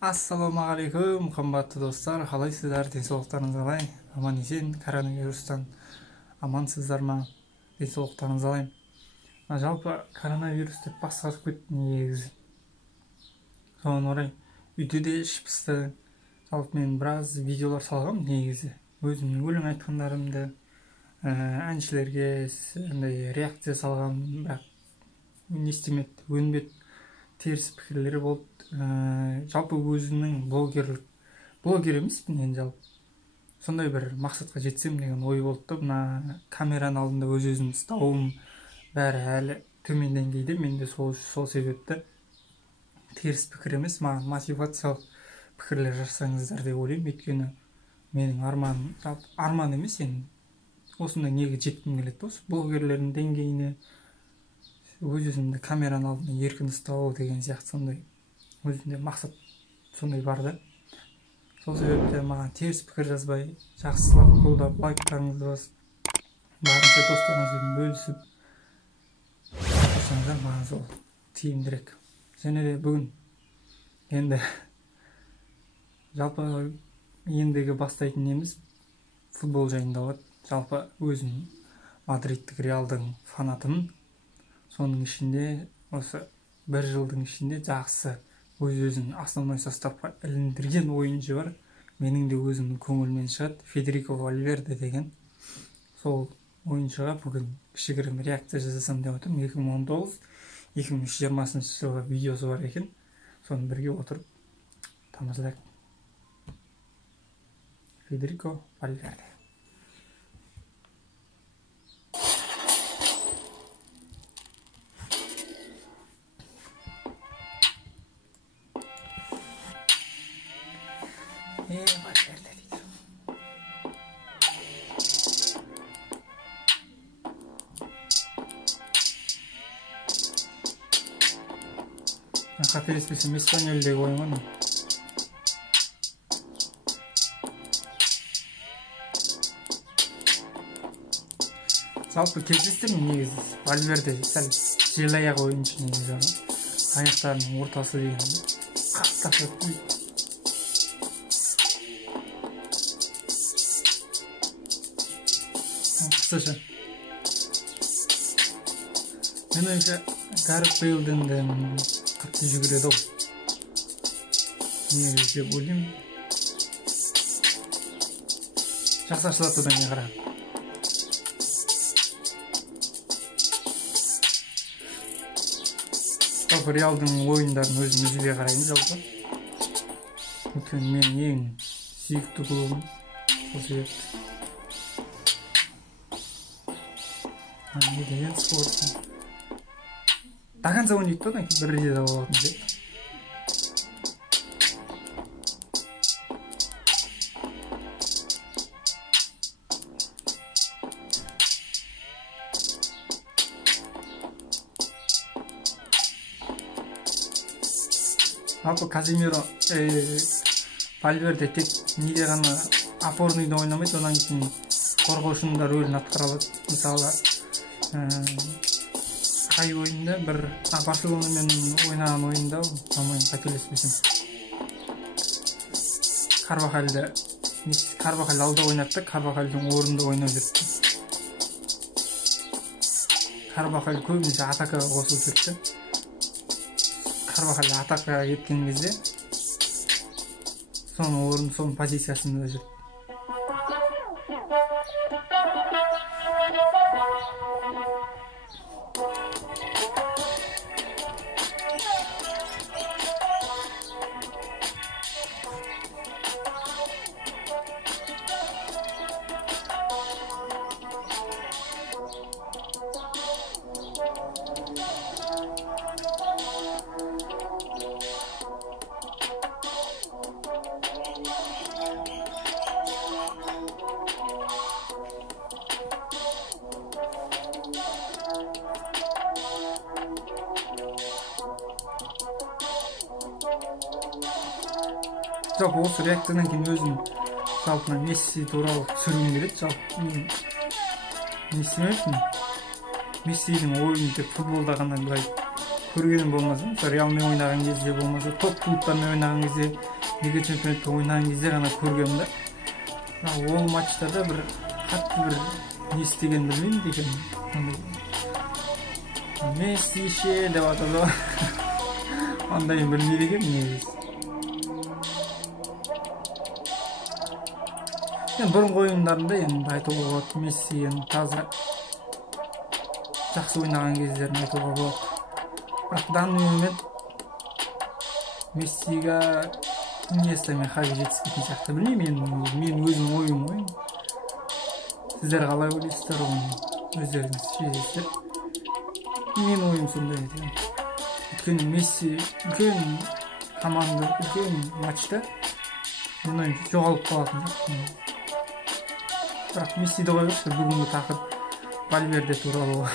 Ассалаумағалейкум, қымбатты достар, қалайсыздар, денсаулықтарыңыз қалай? Аман есен, коронавирустан амансыздар ма? Денсаулықтарыңыз қалай? Жалпы коронавирус деп басқарып кетті негізі. Соған орай үйде де ішіпсті. Жалпы мен біраз видеолар салғам негізі. Өзімнің өлең айтқандарымды әншілерге реакция салғам, бірақ не істемеді, өнбеді, теріс пікірлері болды. Жалпы өзімнің блогер емеспін енді жалпы. Сондай бір мақсатқа жетсем деген ой болды. Мына камераның алдында өз-өзімді ұстауым бәрі әлі төмен деңгейде. Мен де сол себепті теріс пікір емес, маған мотивациялық пікірлер жасаңыздар деп ойлаймын. Өйткені менің арман емес, енді осындай неге жеткім келеді. Осы блогерлердің деңгейіне өз-өзімді камераның алдында еркін ұстау деген сияқты сондай өзімде мақсат сондай бар да. Сол себепті маған теріс пікір жазбай, жақсылап қолдап, лайктарыңызды басып, барынша достарыңызбен бөлісіп отырсаңыздар маған сол тиімдірек. Және де бүгін енді жалпы ендігі бастайтын неміз футбол жайында болады. Жалпы өзім Мадридтік Реалдың фанатымын. Соның ішінде осы бір жылдың ішінде жақсы өз-өзін основной составқа іліндірген ойыншы бар. Менің де өзімнің көңілмен шығады. Федерико Вальверде деген. Сол ойыншыға бүгін кішігірім реакция жасасам деп отырмын. 2019-2020 жылғы видеосы бар екен. Соны бірге отырып тамашалайық. Федерико Вальверде. Қателеспесем Испанияльдегі ойын ғой. Жалпы кездестім негізі. Вальверде сәл жел аяқ ойыншы негізі. Аяқтарының ортасы деген қаттасып қысаша. Мен ойынша Гарет Бейлден де қатты жүгіреді ол. Негізі деп ойлаймын. Жақсы ашылады одан кейін қарап. Жалпы Реалдың ойындарын өзім үзбей қараймын жалпы. Өйткені менің ең сүйікті клубым сол себепті. Не деген спорт. До конца ойнайды одан кейін бір рет алатын деп. Жалпы Казимиро Вальверде тек неде ғана опорныйда ойнамайды, одан кейін қорғаушының да рөлін атқара алады. Мысалы қай ойында бір Барселонамен ойнаған ойында қателеспесем Карвахаль алда ойнатты, Карвахальдың орнында ойнап жүрді. Карвахаль көбінесе атакаға қосылып жүрді. Карвахаль атакаға кеткен кезде соның орны, соның позициясында жүрді. Жалпы осы реакциядан кейін өзім жалпы Месси туралы түсіргім келеді. Жалпы не істемеппін. Мессидің ойыны тек футболда ғана былай көргенім болмаса, мысалы Реалмен ойнаған кезде болмаса, топ клубтармен ойнаған кезде, Лига чемпионатта ойнаған кезде ғана көргенмін да. Ол матчтарда бір қатты бір не істеген білмеймін деген. Месси ше деп атады. Андайын білмейді екенмін негізі. Енді бұрынғы ойындарында енді айтуға болады, Месси енді таза жақсы ойнаған кездерін айтуға болады. Бірақ данный момент Мессиға Иньестамен Хави жетіспейтін сияқты. Білмеймін, мен өзім ойым ғой. Сіздер қалай ойлайсыздар оны? Өздеріңіз шешесіздер. Мен ойым сондай еді. Өйткені Месси үлкен команда, үлкен матчта мен ойым жоғалып қалатын жоқ. Бірақ Мессиді қойғызшы, бүгінгі тақырып Вальверде туралы ғой.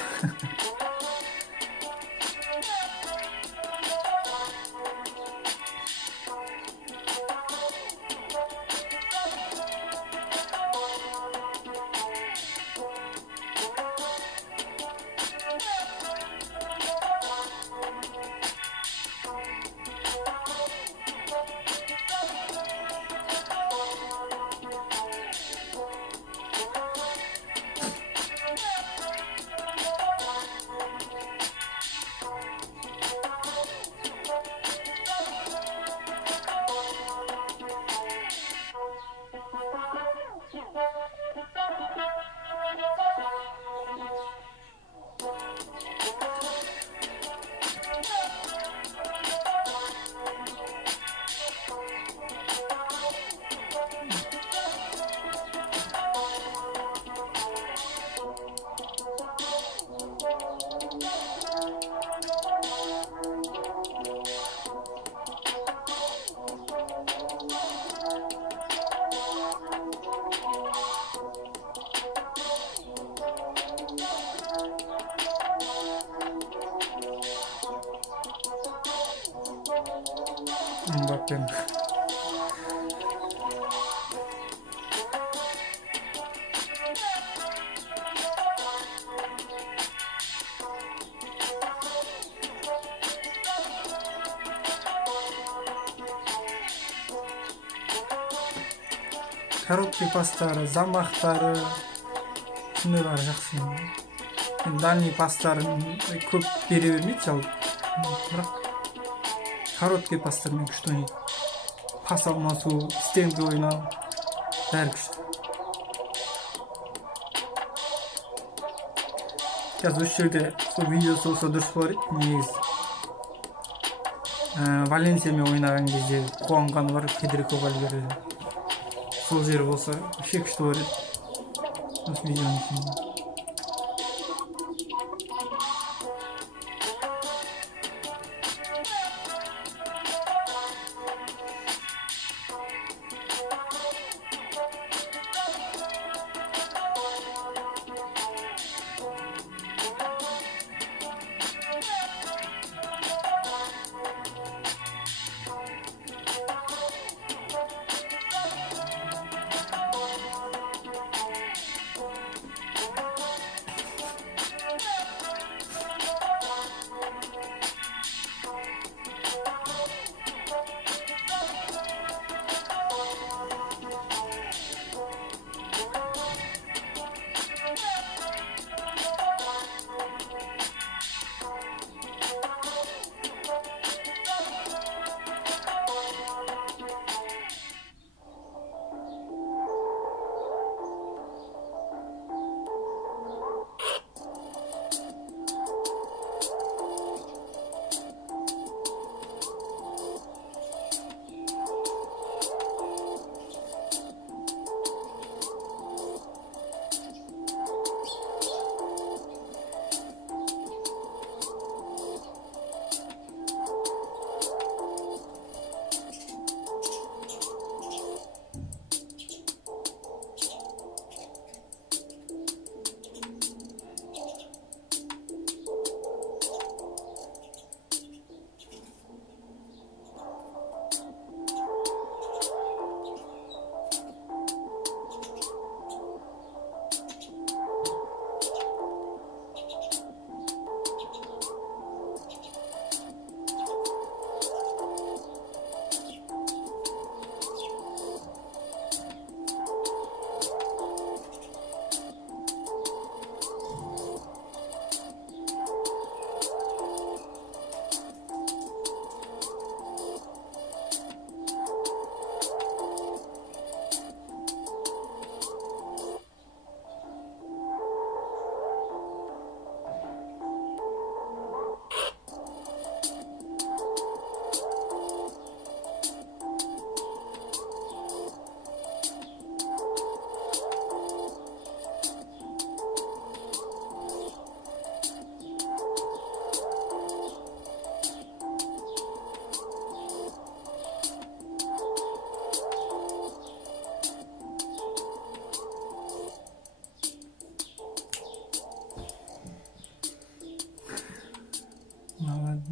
Mbappé. Короткий пастары, замақтары шындайлары жақсы. Дальний пастарын көп бере бермейді жалпы. Бірақ короткий пастармен күшті ойнайды. Пас алмасу, стенді ойнау бәрі күшті. Қазір осы жерде сол видеосы болса дұрыс болар еді негізі. Валенсиямен ойнаған кезде қуанғаны бар Федерико Вальверде. Сол жері болса вообще күшті болар еді. Осы видеоның ішінде.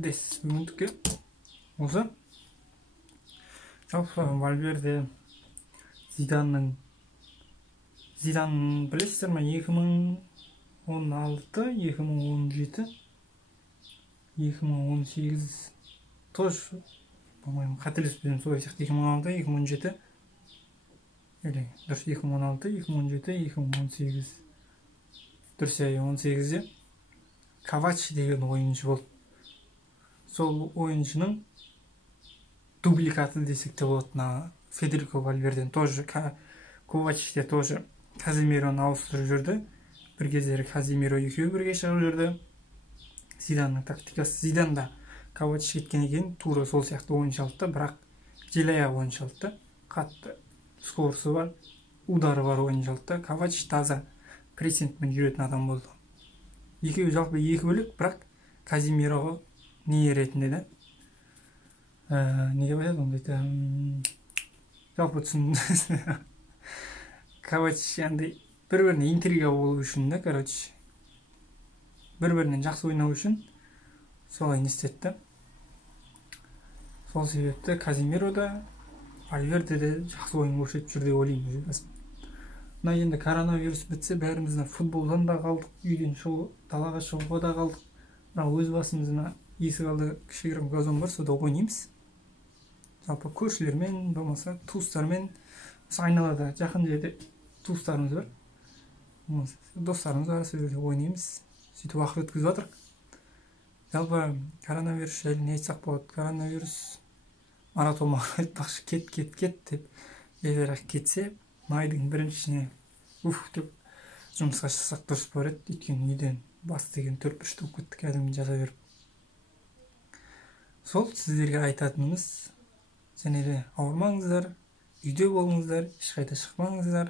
дес мүмкіндікке осы. Жалпы Вальверде Зидан білесіздер ма? 2016, 2017, 2018 тоже, по-моему, қателеспесем солай сияқты. 2016, 2017 или дұрыс 2016, 2017, 2018 дұрыс 18-де Кавачи деген ойыншы болды. Сол ойыншының дубликаты десек те болады. Федерико Вальверден тоже Ковачичте тоже Каземироны ауыстырып жүрді. Бір кездері Каземиро екеуі бірге шығып жүрді. Зиданның тактикасы. Зидан да Ковачич кеткеннен кейін тура сол сияқты ойыншы алды, бірақ желаяқ ойыншы алды. Қатты скорысы бар, удары бар ойыншы алды. Ковачич таза прессингпен жүретін адам болды. Екеуі жалпы екі бөлек, бірақ Каземироға не ретінде де не деп айтады ондайды, жалпы түсіндіңіз. Ковачич андай бір-біріне интрига болу үшін да, короче, бір-бірінен жақсы ойнау үшін солай не істетті. Сол себепті Каземиро да Вальверде де жақсы ойын көрсетіп жүр деп ойлаймын. Мына енді коронавирус бітсе, бәріміз футболдан да қалдық, үйден далаға шығуға да қалдық. Бірақ өз басымызда есік алды кішігірім газон бар, сода ойнаймыз. Жалпы көршілермен, болмаса туыстармен, айналада жақын жерде туыстарымыз бар, достарымыз бар, сөйлесіп ойнаймыз, сөйтіп уақыт өткізіп жатырық. Жалпы коронавирус жайлы не айтсақ болады? Коронавирус маратон айтпақшы, кет деп елерақ кетсе, майдың біріншісіне деп жұмысқа шықсақ дұрыс болар еді. Өйткені үйден бас деген 4-1 болып кетті, кәдімгі жата беріп. Сол сіздерге айтатынымыз, және де ауырмаңыздар, үйде болыңыздар, ешқайда шықпаңыздар.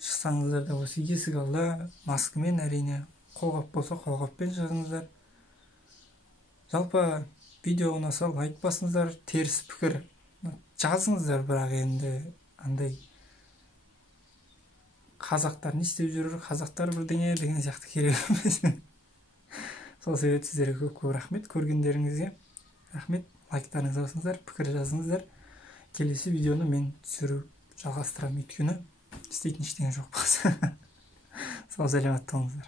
Шықсаңыздар да осы есік алда маскамен, әрине қолғап болса қолғаппен шығыңыздар. Жалпы видео ұнаса лайк басыңыздар, теріс пікір жазыңыздар, бірақ енді андай қазақтар не істеп жүр, қазақтар бірдеңе деген сияқты керек емес. Сол себепті сіздерге көп рахмет, көргендеріңізге рахмет. Лайктарыңызды басыңыздар, пікір жазыңыздар. Келесі видеоны мен түсіріп жалғастырамын, өйткені істейтін ештеңе жоқ болса. Сау саламат болыңыздар.